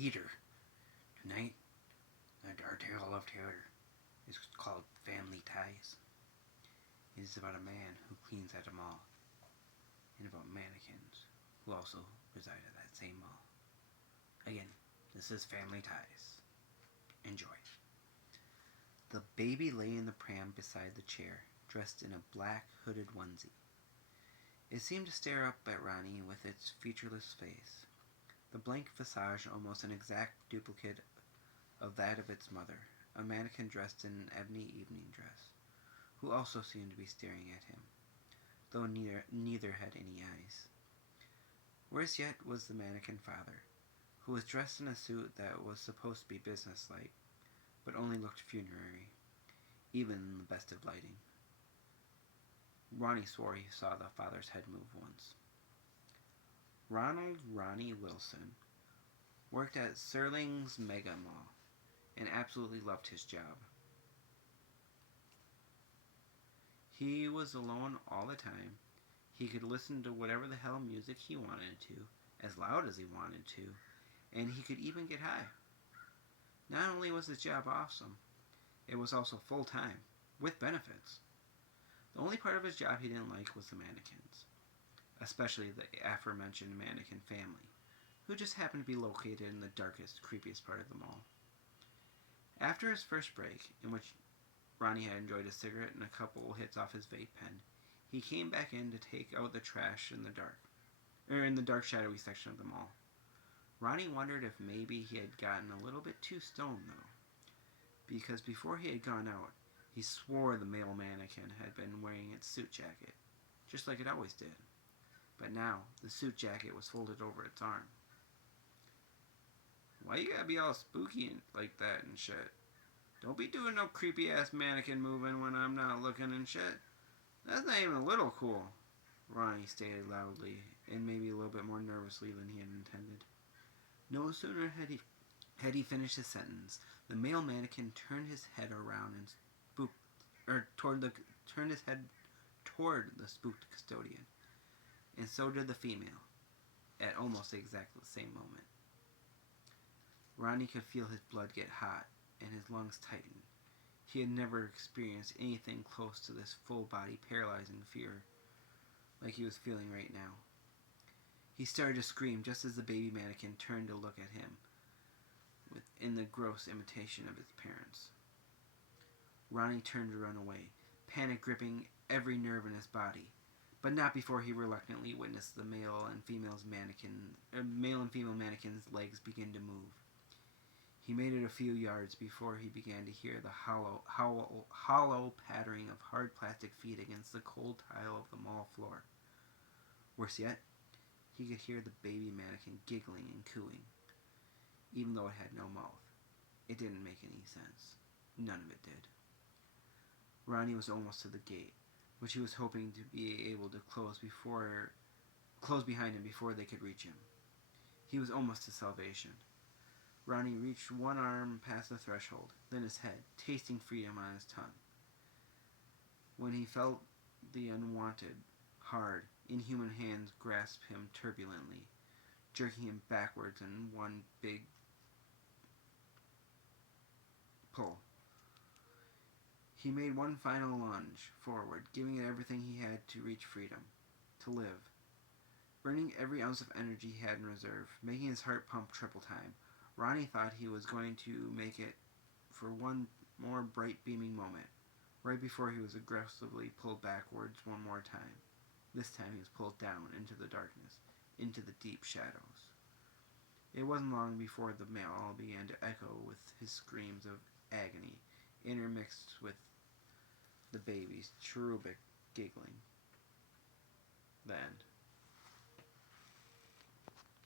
Theater. Tonight, our tale of terror is called Family Ties. It is about a man who cleans at a mall, and about mannequins who also reside at that same mall. Again, this is Family Ties. Enjoy. The baby lay in the pram beside the chair, dressed in a black hooded onesie. It seemed to stare up at Ronnie with its featureless face, the blank visage almost an exact duplicate of that of its mother, a mannequin dressed in an ebony evening dress, who also seemed to be staring at him, though neither had any eyes. Worse yet was the mannequin father, who was dressed in a suit that was supposed to be businesslike, but only looked funerary, even in the best of lighting. Ronnie swore he saw the father's head move once. Ronald Ronnie Wilson worked at Serling's Mega Mall and absolutely loved his job. He was alone all the time. He could listen to whatever the hell music he wanted to, as loud as he wanted to, and he could even get high. Not only was his job awesome, it was also full-time, with benefits. The only part of his job he didn't like was the mannequins, especially the aforementioned mannequin family, who just happened to be located in the darkest, creepiest part of the mall. After his first break, in which Ronnie had enjoyed a cigarette and a couple hits off his vape pen, he came back in to take out the trash in the dark, shadowy section of the mall. Ronnie wondered if maybe he had gotten a little bit too stoned, though, because before he had gone out, he swore the male mannequin had been wearing its suit jacket, just like it always did. But now, the suit jacket was folded over its arm. Why you gotta be all spooky like that and shit? Don't be doing no creepy ass mannequin moving when I'm not looking and shit. That's not even a little cool, Ronnie stated loudly, and maybe a little bit more nervously than he had intended. No sooner had he finished his sentence, the male mannequin turned his head around and turned his head toward the spooked custodian, and so did the female, at almost exactly the same moment. Ronnie could feel his blood get hot and his lungs tighten. He had never experienced anything close to this full-body paralyzing fear like he was feeling right now. He started to scream just as the baby mannequin turned to look at him in the gross imitation of his parents. Ronnie turned to run away, panic gripping every nerve in his body, but not before he reluctantly witnessed the male and female mannequin's legs begin to move. He made it a few yards before he began to hear the hollow pattering of hard plastic feet against the cold tile of the mall floor. Worse yet, he could hear the baby mannequin giggling and cooing, even though it had no mouth. It didn't make any sense. None of it did. Ronnie was almost to the gate, which he was hoping to be able to close behind him before they could reach him. He was almost to salvation. Ronnie reached one arm past the threshold, then his head, tasting freedom on his tongue, when he felt the unwanted, hard, inhuman hands grasp him turbulently, jerking him backwards in one big pull. He made one final lunge forward, giving it everything he had to reach freedom, to live. Burning every ounce of energy he had in reserve, making his heart pump triple time, Ronnie thought he was going to make it for one more bright beaming moment, right before he was aggressively pulled backwards one more time. This time he was pulled down into the darkness, into the deep shadows. It wasn't long before the mall began to echo with his screams of agony, intermixed with the baby's cherubic giggling. The end.